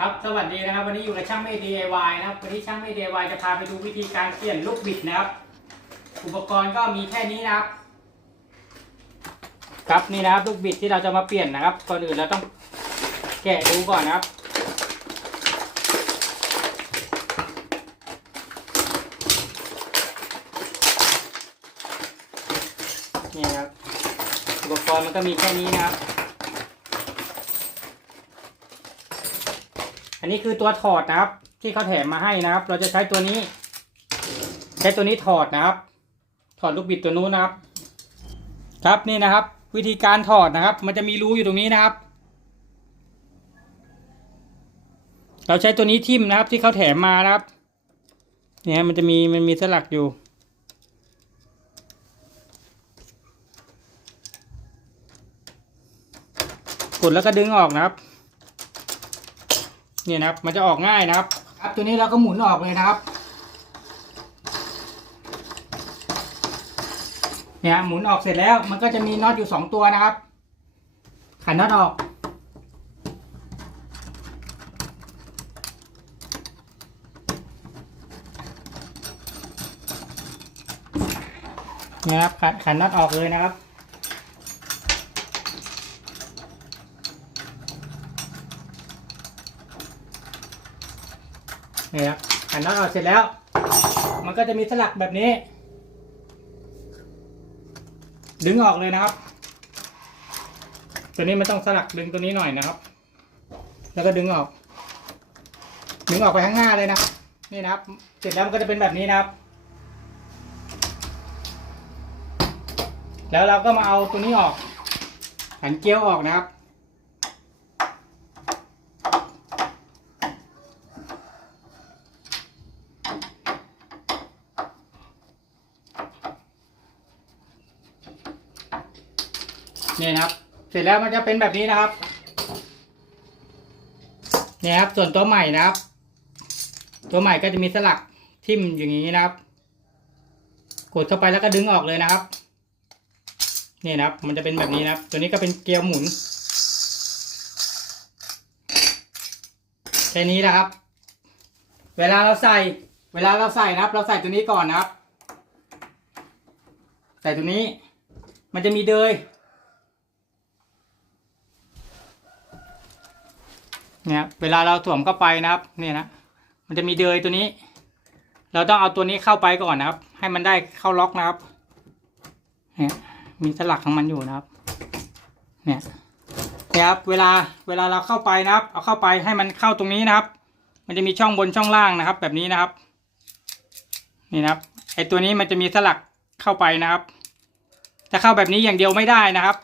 ครับ สวัสดีนะครับ วันนี้อยู่กับช่างเม DIY นะครับ วันนี้ช่างเม DIY จะพาไปดูวิธีการเปลี่ยนลูกบิดนะครับ อุปกรณ์ก็มีแค่นี้นะครับ ครับนี่นะครับลูกบิดที่เราจะมาเปลี่ยนนะครับ ก่อนอื่นเราต้องแกะดูก่อนนะครับ นี่ครับ อุปกรณ์มันก็มีแค่นี้นะครับ อันนี้คือตัวถอดนะครับ ที่เขาแถมมาให้นะครับ เราจะใช้ตัวนี้ ใช้ตัวนี้ถอดนะครับ ถอดลูกบิดตัวนู้นนะครับ ครับนี่นะครับ วิธีการถอดนะครับ มันจะมีรูอยู่ตรงนี้นะครับ เราใช้ตัวนี้ทิ่มนะครับ ที่เขาแถมมานะครับ เนี่ยมันจะมีมันมีสลักอยู่กดแล้วก็ดึงออกนะครับ เนี่ยนะครับ มันจะออกง่ายนะครับ ครับตัวนี้เราก็หมุนออกเลยนะครับ เนี่ยหมุนออกเสร็จแล้วมันก็จะมีน็อตอยู่สองตัวนะครับขันน็อตออกเนี่ยครับขันขันน็อตออกเลยนะครับ นี่ครับขันน็อตออกเสร็จแล้ว มันก็จะมีสลักแบบนี้ ดึงออกเลยนะครับ ตัวนี้มันต้องสลักดึงตัวนี้หน่อยนะครับ แล้วก็ดึงออก ดึงออกไปข้างหน้าเลยนะนี่นะครับ เสร็จแล้วมันก็จะเป็นแบบนี้นะครับ แล้วเราก็มาเอาตัวนี้ออกขันเกลียวออกนะครับ นี่นะครับ เสร็จแล้วมันจะเป็นแบบนี้นะครับเนี่ยครับส่วนตัวใหม่นะครับ ตัวใหม่ก็จะมีสลักทิ่มอย่างนี้นะครับ กดเข้าไปแล้วก็ดึงออกเลยนะครับนี่นะครับ มันจะเป็นแบบนี้นะครับ ตัวนี้ก็เป็นเกลียวหมุนแค่นี้นะครับ เวลาเราใส่ เวลาเราใส่นะครับ เราใส่ตัวนี้ก่อนนะครับ ใส่ตัวนี้ มันจะมีเดย เนี่ยเวลาเราสวมเข้าไปนะครับเนี่ยนะมันจะมีเดยตัวนี้ เราต้องเอาตัวนี้เข้าไปก่อนนะครับ ให้มันได้เข้าล็อกนะครับ เนี่ยมีสลักของมันอยู่นะครับ เนี่ยนี่ยครับเวลาเวลาเราเข้าไปนะครับ เอาเข้าไปให้มันเข้าตรงนี้นะครับ มันจะมีช่องบนช่องล่างนะครับ แบบนี้นะครับ นี่นะครับไอตัวนี้มันจะมีสลักเข้าไปนะครับจะเข้าแบบนี้อย่างเดียวไม่ได้นะครับ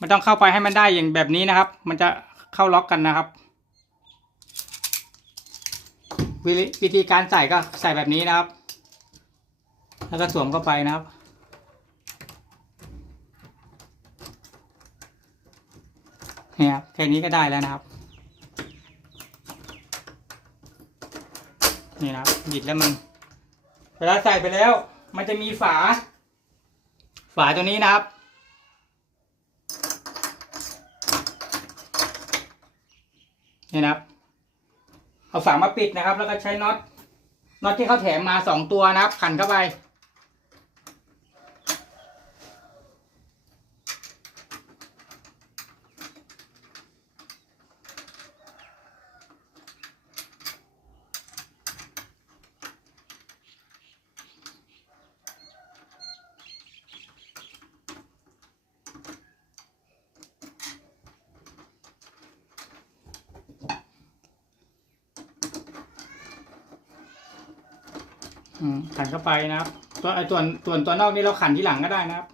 มันต้องเข้าไปให้มันได้อย่างแบบนี้นะครับ มันจะ เข้าล็อกกันนะครับวิธีวิธีการใส่ก็ใส่แบบนี้นะครับ แล้วก็สวมเข้าไปนะครับเนี่ยครับแค่นี้ก็ได้แล้วนะครับ นี่นะครับบิดแล้วมัน เวลาใส่ไปแล้ว มันจะมีฝา ฝาตัวนี้นะครับ นี่นะครับ เอาฝามาปิดนะครับ แล้วก็ใช้น็อตน็อตที่เขาแถมมาสองตัวนะครับขันเข้าไป ขันเข้าไปนะครับ ตัวไอ้ส่วนส่วนตัวนอกนี่เราขันที่หลังก็ได้นะครับ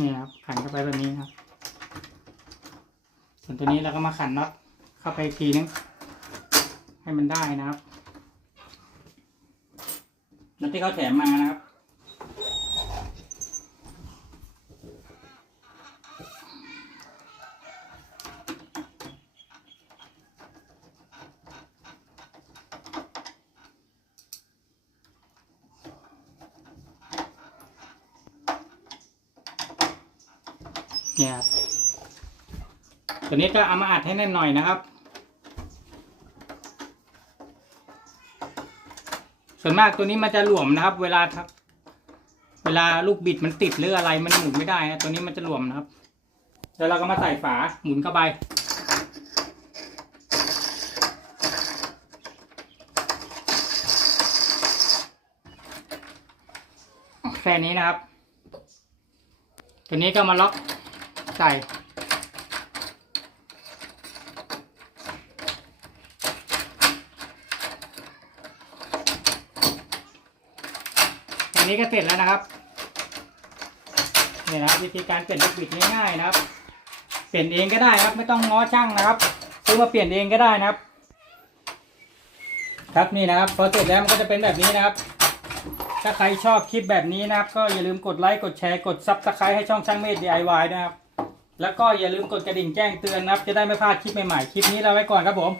นี่ครับขันเข้าไปแบบนี้ครับ นตัวนี้เราก็มาขันน็อตเข้าไปทีนึง ให้มันได้นะครับน็อตที่เขาแถมมานะครับเนี่ยครับ ตัวนี้ก็เอามาอัดให้แน่นหน่อยนะครับ ส่วนมากตัวนี้มันจะหลวมนะครับ เวลาทับเวลาลูกบิดมันติดหรืออะไรมันหมุนไม่ได้นะตัวนี้มันจะหลวมนะครับแล้วเราก็มาใส่ฝาหมุนเข้าไปแค่นี้นะครับ ตัวนี้ก็มาล็อกใส่ นนี้ก็เสร็จแล้วนะครับนี่นะวิธีการเปลี่ยนลูกบิดง่ายๆนะครับ เปลี่ยนเองก็ได้นะครับ ไม่ต้องง้อช่างนะครับซื้อมาเปลี่ยนเองก็ได้นะครับ ครับนี่นะครับพอเสร็จแล้วมันก็จะเป็นแบบนี้นะครับ ถ้าใครชอบคลิปแบบนี้นะครับ ก็อย่าลืมกดไลค์กดแชร์กดซับสไครต์ให้ช่องช่างเมธ DIY นะครับ แล้วก็อย่าลืมกดกระดิ่งแจ้งเตือนนะครับ จะได้ไม่พลาดคลิปใหม่ๆ คลิปนี้เราไว้ก่อนครับผม